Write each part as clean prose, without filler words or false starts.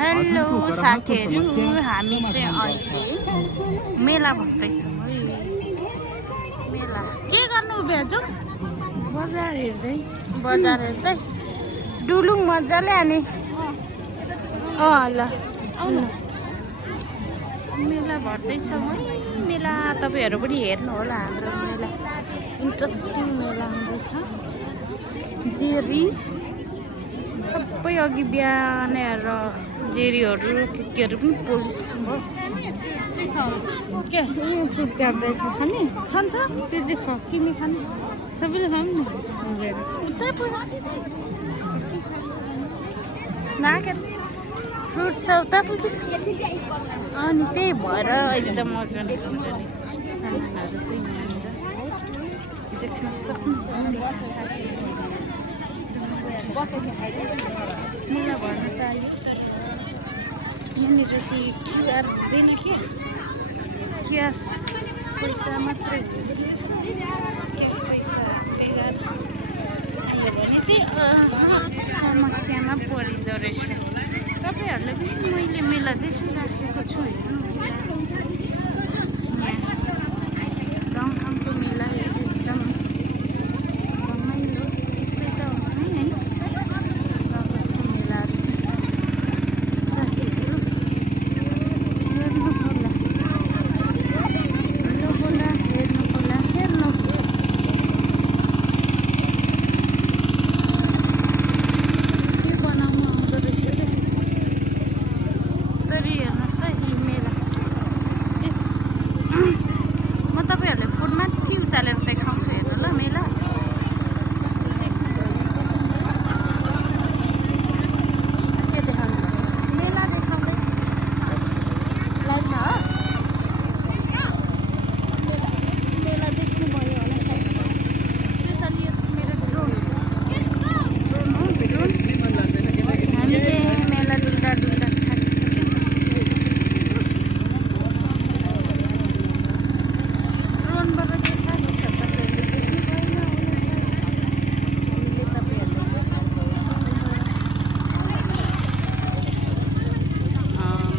Hello साथीहरू, हामी चाहिँ अहिले मेला भन्दैछौँ है। मेला के गर्नु उभिएको छौ? बजार हेर्दै डुलुङ मजाले आने। ल मेला भर्दैछौँ है। मेला तपाईँहरू पनि हेर्नु होला, हाम्रो मेला इन्ट्रेस्टिङ मेला हुँदैछ। जेरी सबै अघि बिहानै आएर जेरीहरू केहरू पनि पोलिस भयो। के फ्रुट काट्दैछ खाने खान्छ त्यति ख तिमी खाने सबैले खाऊँ न उतै पुरा नाकेर फ्रुट छ उता पुगिस्। अनि त्यही भएर अहिले त मजाले सामानहरू चाहिँ यहाँनिर देख्न सक्नुहुन्छ। मेला भर्न त यहाँनिर चाहिँ क्युआर हुँदैन के, क्यास पैसा मात्रै, क्यास पैसा क्युआर आयो भने चाहिँ समस्यामा परिँदो रहेछ। तपाईँहरूले पनि मैले मेला देखिराखेको छु हेर्नु। गाउँठाउँको मेला यो चाहिँ एकदम रमाइलो यस्तै त हो है। गाउँको मेलाहरू चाहिँ साथीहरू हेर्नु होला, हेर्नु होला। के बनाउनु आउँदो रहेछ क्या यसरी हेर्नुहोस् है यी मेला। म तपाईँहरूले फोन माथि उचालेर देखाउँछु हेर्नु ल मेला। के देखाउनु मेला देखाउँदै लाइभमा हो। मेला देख्नुभयो होला सायद। स्पेसली यो चाहिँ मेरो ड्रोन हो। हामीले मेला डुल्दा थाकिसक्यौँ। ड्रोनबाट देखाएको छ, तपाईँहरूले देख्नु भएन होला।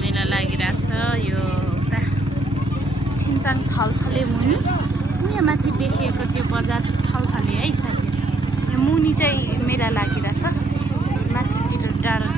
मेला लागिरहेछ यो उता छिन्ताङ थलथले मुनि। यहाँ माथि देखिएको त्यो बजार चाहिँ थलथले है साथीहरू। यो मुनि चाहिँ मेला लागिरहेछ, माथितिर डाँडा